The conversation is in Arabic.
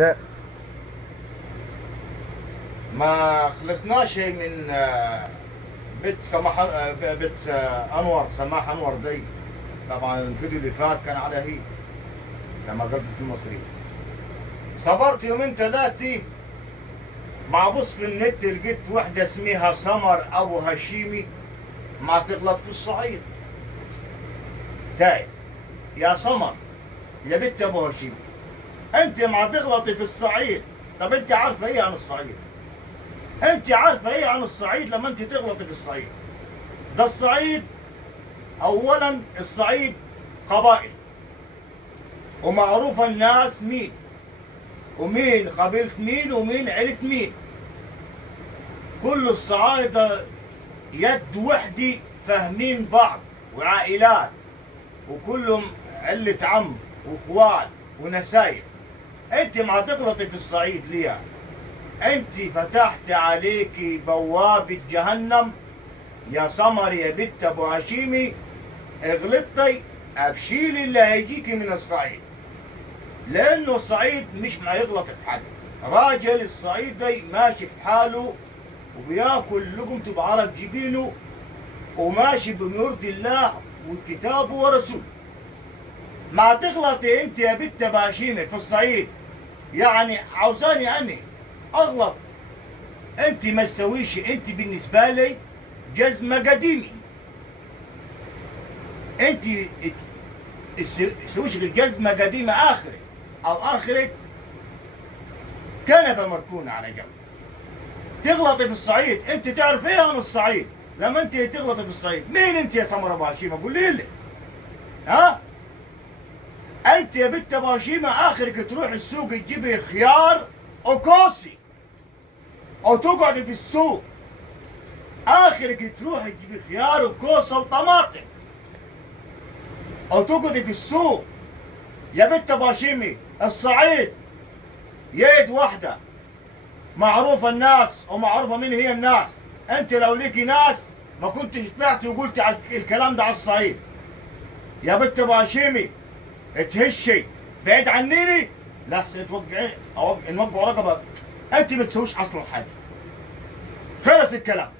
لا، ما خلصناش من بيت سماح بيت انور سماح انور دي. طبعا الفيديو اللي فات كان على هي لما غلطت في المصري. صبرت يومين ثلاثه مع بص في النت، لقيت وحده اسمها سمر ابو هشيمي ما تغلط في الصعيد. تاي يا سمر يا بنت ابو هشيمي، انت ما تغلطي في الصعيد. طب انت عارفه ايه عن الصعيد؟ انت عارفه ايه عن الصعيد لما انت تغلطي في الصعيد؟ ده الصعيد، اولا الصعيد قبائل ومعروفه الناس مين ومين قبيله مين ومين عيله مين. كل الصعايده يد وحده، فاهمين بعض وعائلات، وكلهم عله عم واخوال ونسايب. انت ما تغلطي في الصعيد ليه؟ انت فتحت عليكي بوابه جهنم يا سمر يا بنت ابو هشيمي. غلطتي ابشيلي اللي هيجيكي من الصعيد، لانه الصعيد مش ما يغلط في حد. راجل الصعيدي ماشي في حاله وبياكل لقمته بعرق جبينه وماشي بما يرضي الله وكتابه ورسوله. ما تغلطي انت يا بنت باشيمي في الصعيد، يعني عاوزاني اني اغلط؟ انت ما تسويش، انت بالنسبه لي جزمه قديمه. انت تسويش غير جزمه قديمه اخري او اخرك كنبه مركونه على جنب. تغلطي في الصعيد، انت تعرف ايه عن الصعيد؟ لما انت تغلطي في الصعيد، مين انت يا سمره ابو هشيمه؟ قولي لي. ها؟ انت يا بنت ابو هشيمه اخرك تروح السوق تجيبي خيار وكوسي، او تقعدي في السوق اخرك تروح تجيبي خيار وكوسه وطماطم، او تقعدي في السوق. يا بنت ابو هشيمه الصعيد يد واحده، معروفه الناس ومعروفه مين هي الناس. انت لو ليكي ناس ما كنتش طلعتي وقلتي على الكلام ده على الصعيد. يا بنت ابو هشيمي تهشي بعيد عنيني، لا احسن توقعي او نوقع رقبه. انت ما تسويش اصلا حاجه. خلص الكلام.